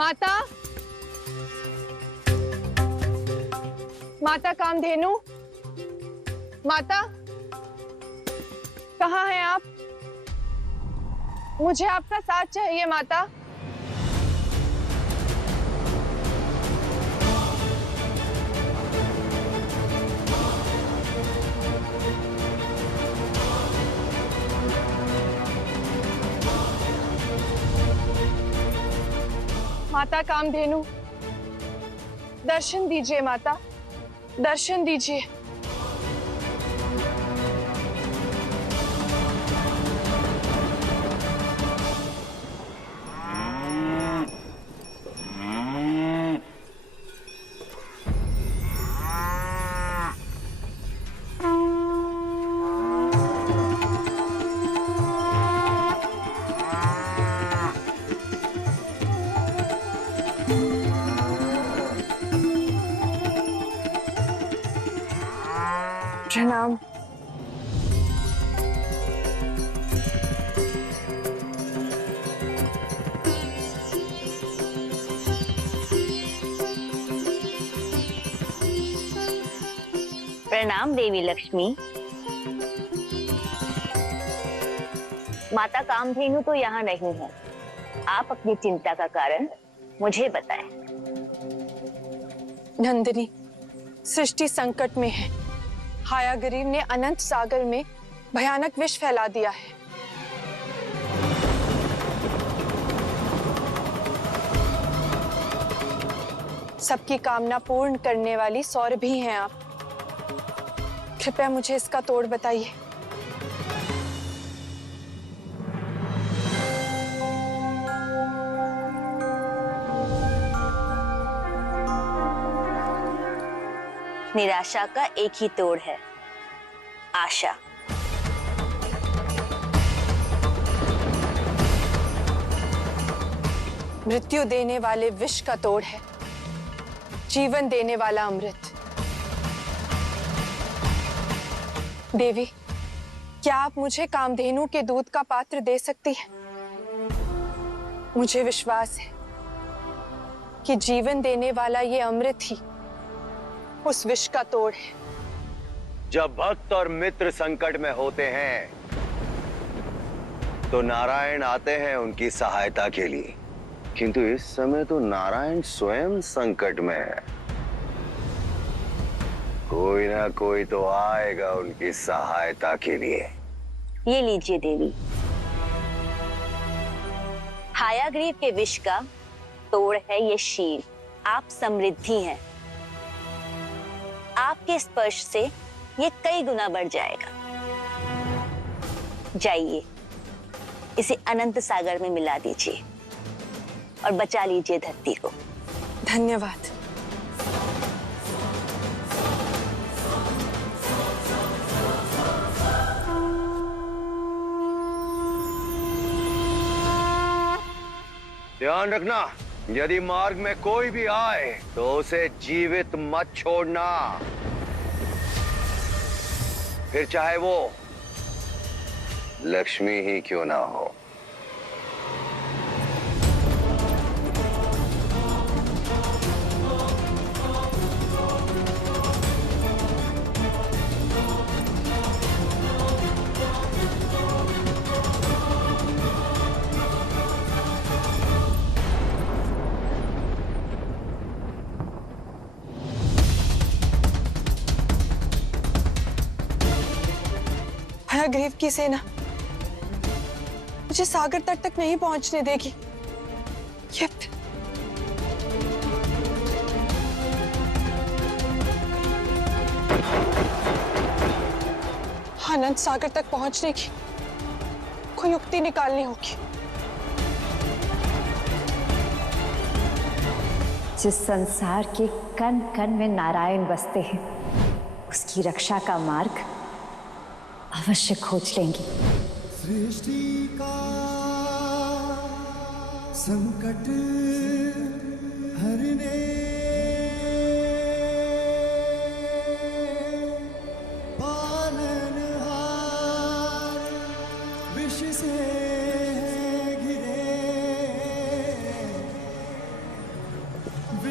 माता, माता कामधेनु, माता, कहाँ हैं आप? मुझे आपका साथ चाहिए माता। माता कामधेनु, दर्शन दीजिए माता, दर्शन दीजिए। प्रणाम। प्रणाम देवी लक्ष्मी। माता कामधेनु तो यहाँ नहीं है। आप अपनी चिंता का कारण मुझे बताएं। नंदिनी, सृष्टि संकट में है। हायाग्रीव ने अनंत सागर में भयानक विष फैला दिया है। सबकी कामना पूर्ण करने वाली सौरभी हैं आप। कृपया मुझे इसका तोड़ बताइए। निराशा का एक ही तोड़ है, आशा। मृत्यु देने वाले विष का तोड़ है जीवन देने वाला अमृत। देवी, क्या आप मुझे कामधेनु के दूध का पात्र दे सकती हैं? मुझे विश्वास है कि जीवन देने वाला ये अमृत ही उस विष का तोड़ है। जब भक्त और मित्र संकट में होते हैं तो नारायण आते हैं उनकी सहायता के लिए, किंतु इस समय तो नारायण स्वयं संकट में है। कोई ना कोई तो आएगा उनकी सहायता के लिए। ये लीजिए देवी, हायाग्रीव के विष का तोड़ है ये शील। आप समृद्धि हैं। आपके स्पर्श से ये कई गुना बढ़ जाएगा। जाइए, इसे अनंत सागर में मिला दीजिए और बचा लीजिए धरती को। धन्यवाद। ध्यान रखना, यदि मार्ग में कोई भी आए तो उसे जीवित मत छोड़ना, फिर चाहे वो लक्ष्मी ही क्यों ना हो। हायाग्रीव की सेना मुझे सागर तट तक नहीं पहुंचने देगी। ये अनंत सागर तक पहुंचने की कोई युक्ति निकालनी होगी। जिस संसार के कण कण में नारायण बसते हैं, उसकी रक्षा का मार्ग अवश्य खोज लेंगी। सृष्टि का संकट हरने पालनहार विष से घिरे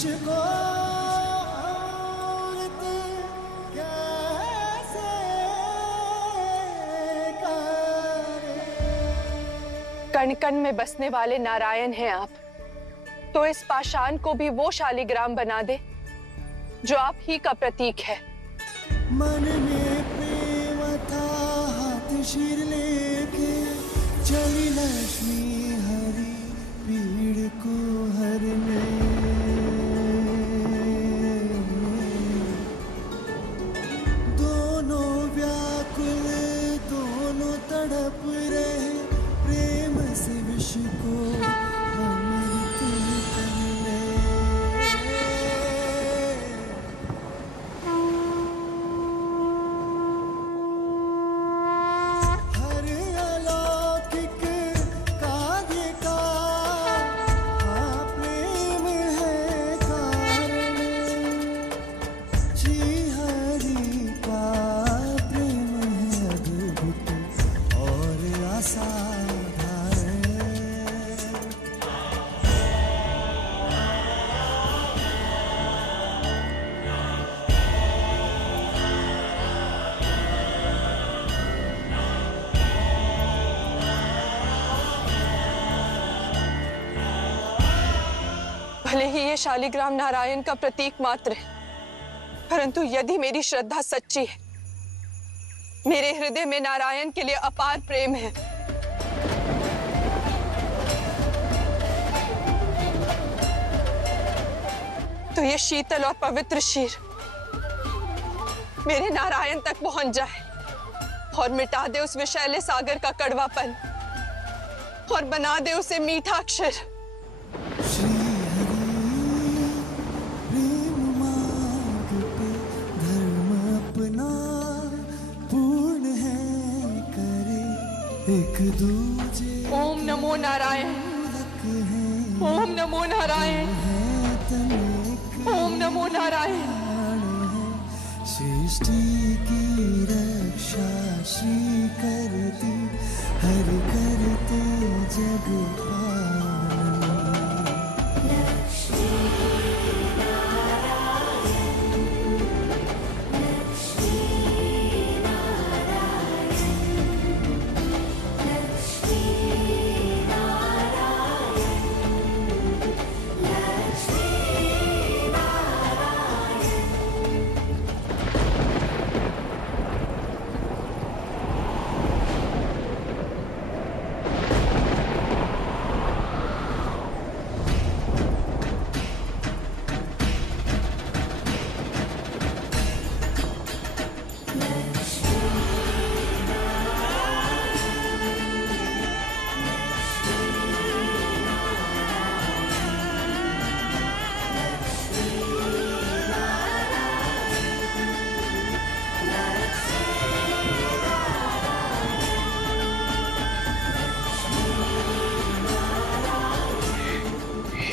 विष को अमृत कैसे करे। कण कण में बसने वाले नारायण हैं आप, तो इस पाषाण को भी वो शालिग्राम बना दे जो आप ही का प्रतीक है। मन में प्रेम था, हाथ शीर लेके चली लक्ष्मी हरी पीड़ को हरने। दोनों व्याकुल, दोनों तड़प रहे, प्रेम से विष को अमृत करने। हर अलौकिक कार्य का हाँ प्रेम है कारण। श्री हरि का प्रेम है अद्भुत और असाधारण। भले ही ये शालिग्राम नारायण का प्रतीक मात्र है, परंतु यदि मेरी श्रद्धा सच्ची है, मेरे हृदय में नारायण के लिए अपार प्रेम है, तो ये शीतल और पवित्र शीर मेरे नारायण तक पहुंच जाए और मिटा दे उस विषैले सागर का कड़वापन और बना दे उसे मीठा अक्षर। श्री हरि प्रेम मार्ग पे धर्म अपना पूर्ण है करे, एक दूजे ओम नमो नारायण, तक है ओम नमो नारायण, तनिक ओम नमो नारायण। प्राण है। सृष्टि की रक्षा श्री करती, हर करते जग पालन।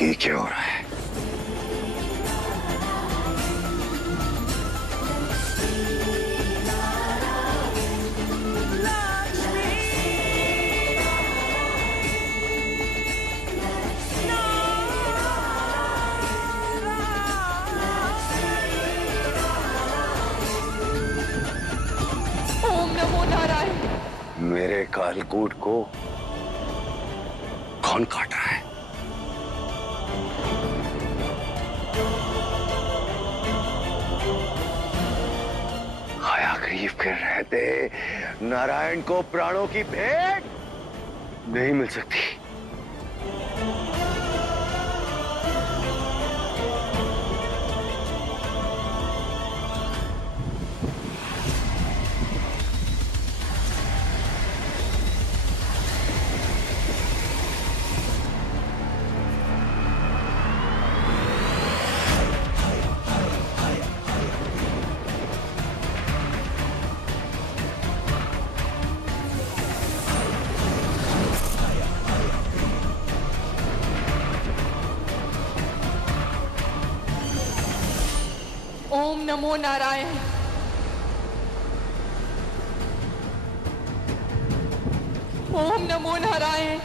ये क्या हो रहा है? ओम नमो नारायण। मेरे कालकूट को कौन काट रहा है? हयाग्रीव के रहते नारायण को प्राणों की भेंट नहीं मिल सकती। ओम नमो नारायण। ओम नमो नारायण।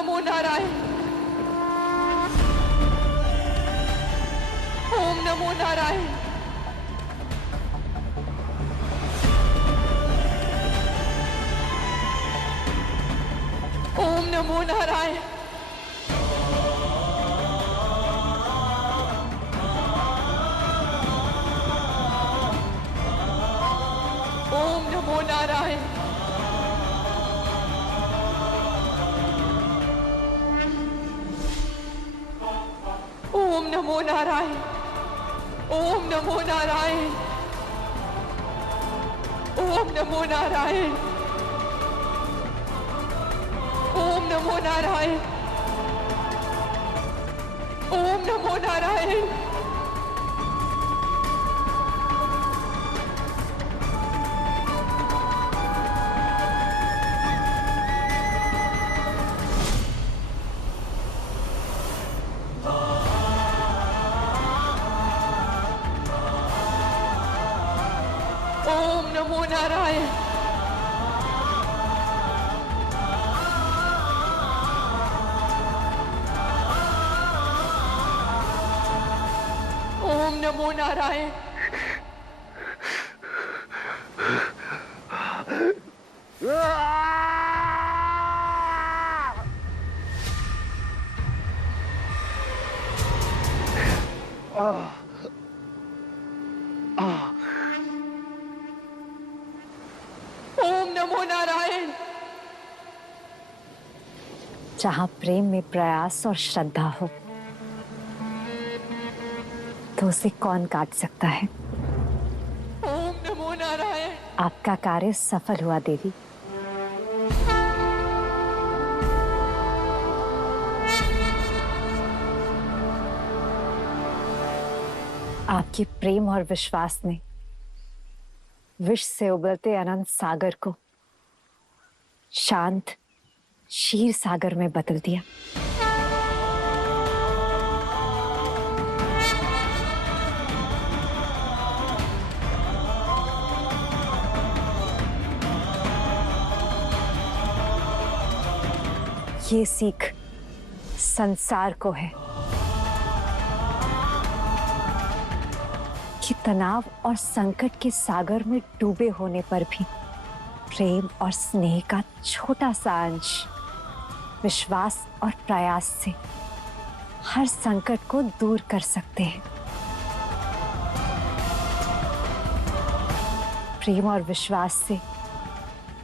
नमो नारायण। ओम नमो नारायण। ओम नमो नारायण। ओम नमो नारायण। ओम नमो नारायण। ओम नमो नारायण। ओम नमो नारायण। ओम नमो नारायण। ओम नमो नारायण। ओम नमो नारायण। ओम नमो नारायण। ओम नमो नारायण। जहां प्रेम में प्रयास और श्रद्धा हो तो उसे कौन काट सकता है। ओम नमो नारायण। आपका कार्य सफल हुआ देवी। आपके प्रेम और विश्वास ने विष से उबलते अनंत सागर को शांत क्षीर सागर में बदल दिया। ये सीख संसार को है कि तनाव और संकट के सागर में डूबे होने पर भी प्रेम और स्नेह का छोटा सा अंश विश्वास और प्रयास से हर संकट को दूर कर सकते हैं। प्रेम और विश्वास से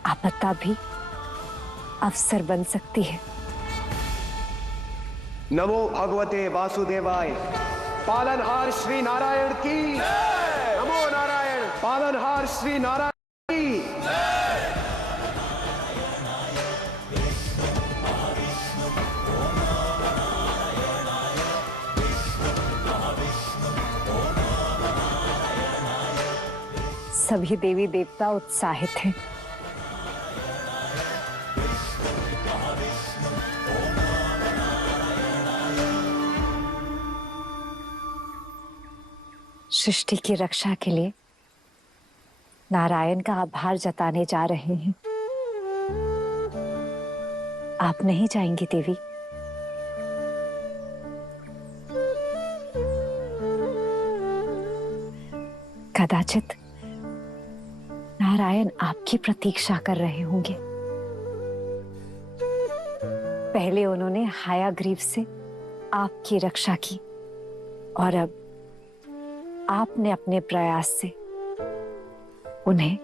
आपदा भी अवसर बन सकती है। नमो भगवते वासुदेवाय। पालनहार श्री नारायण की नमो नारायण। पालनहार श्री नारायण की। सभी देवी देवता उत्साहित हैं। सृष्टि की रक्षा के लिए नारायण का आभार जताने जा रहे हैं। आप नहीं जाएंगी देवी? कदाचित नारायण आपकी प्रतीक्षा कर रहे होंगे। पहले उन्होंने हायाग्रीव से आपकी रक्षा की और अब आपने अपने प्रयास से उन्हें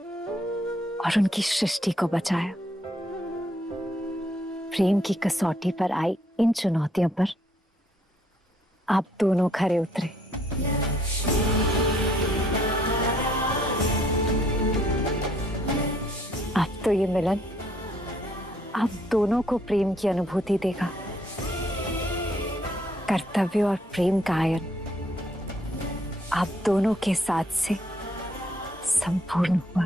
और उनकी सृष्टि को बचाया। प्रेम की कसौटी पर आई इन चुनौतियों पर आप दोनों खरे उतरे। अब तो ये मिलन आप दोनों को प्रेम की अनुभूति देगा। कर्तव्य और प्रेम का आयन आप दोनों के साथ से संपूर्ण हुआ।